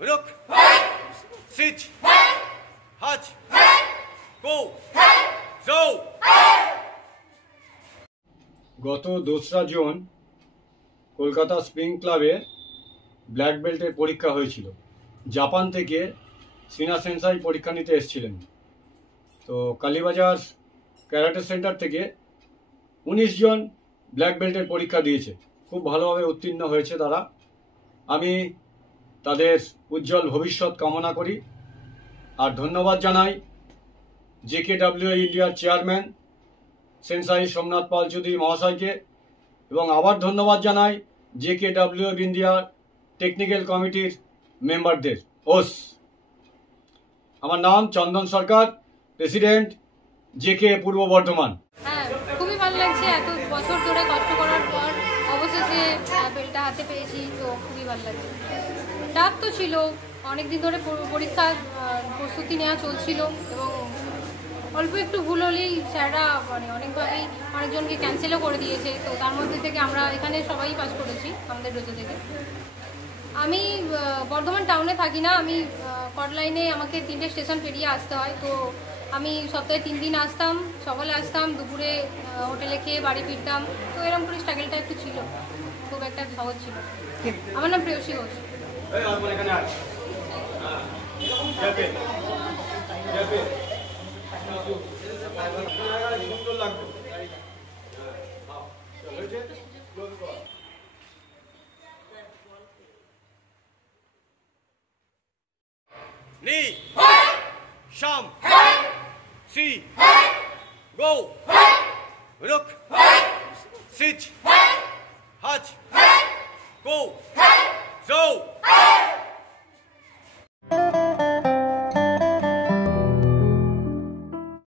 रुक सिच हज गो जौ। গত 2রা জুন কলকাতা স্প্রিং ক্লাবে ব্ল্যাক বেল্টের পরীক্ষা হয়েছিল। জাপান থেকে সিনা সেন্সাই পরীক্ষা নিতে এসেছিলেন। তো কালীবাজার ক্যারাটে সেন্টার থেকে 19 জন ব্ল্যাক বেল্টের পরীক্ষা দিয়েছে, খুব ভালোভাবে উত্তীর্ণ হয়েছে তারা। আমি তাদের উজ্জ্বল ভবিষ্যৎ কামনা করি আর ধন্যবাদ জানাই JKWA ইন্ডিয়ার চেয়ারম্যান সেন্সাই সোমনাথ পাল চৌধুরী মহাশয়কে, এবং আবার ধন্যবাদ জানাই JKWA ইন্ডিয়ার টেকনিক্যাল কমিটির মেম্বারদের। আমার নাম চন্দন সরকার, প্রেসিডেন্ট JK পূর্ব বর্ধমান। হ্যাঁ, খুবই ভালো লাগছে। এত বছর ধরে কষ্ট করার পর অবশেষে বেলটা হাতে পেয়েছি, তো খুবই ভালো লাগছে। টাফ তো ছিল, অনেকদিন ধরে পরীক্ষার প্রস্তুতি নেওয়া চলছিল এবং অল্প একটু ভুল হলেই স্যাররা অনেকভাবেই অনেকজনকে ক্যান্সেলও করে দিয়েছে। তো তার মধ্যে থেকে আমরা এখানে সবাই পাস করেছি আমাদের ডোজো থেকে। আমি বর্ধমান টাউনে থাকি না, আমি কটলাইনে, আমাকে 3টে স্টেশন পেরিয়ে আসতে হয়। তো আমি সপ্তাহে 3 দিন আসতাম, সকালে আসতাম, দুপুরে হোটেলে খেয়ে বাড়ি ফিরতাম। তো এরকম করে স্ট্রাগলটা একটু ছিল, খুব একটা সহজ ছিল। আমার নাম প্রেয়সী ঘোষ। नी शाम सी गो रुक सिच हज गो जौ।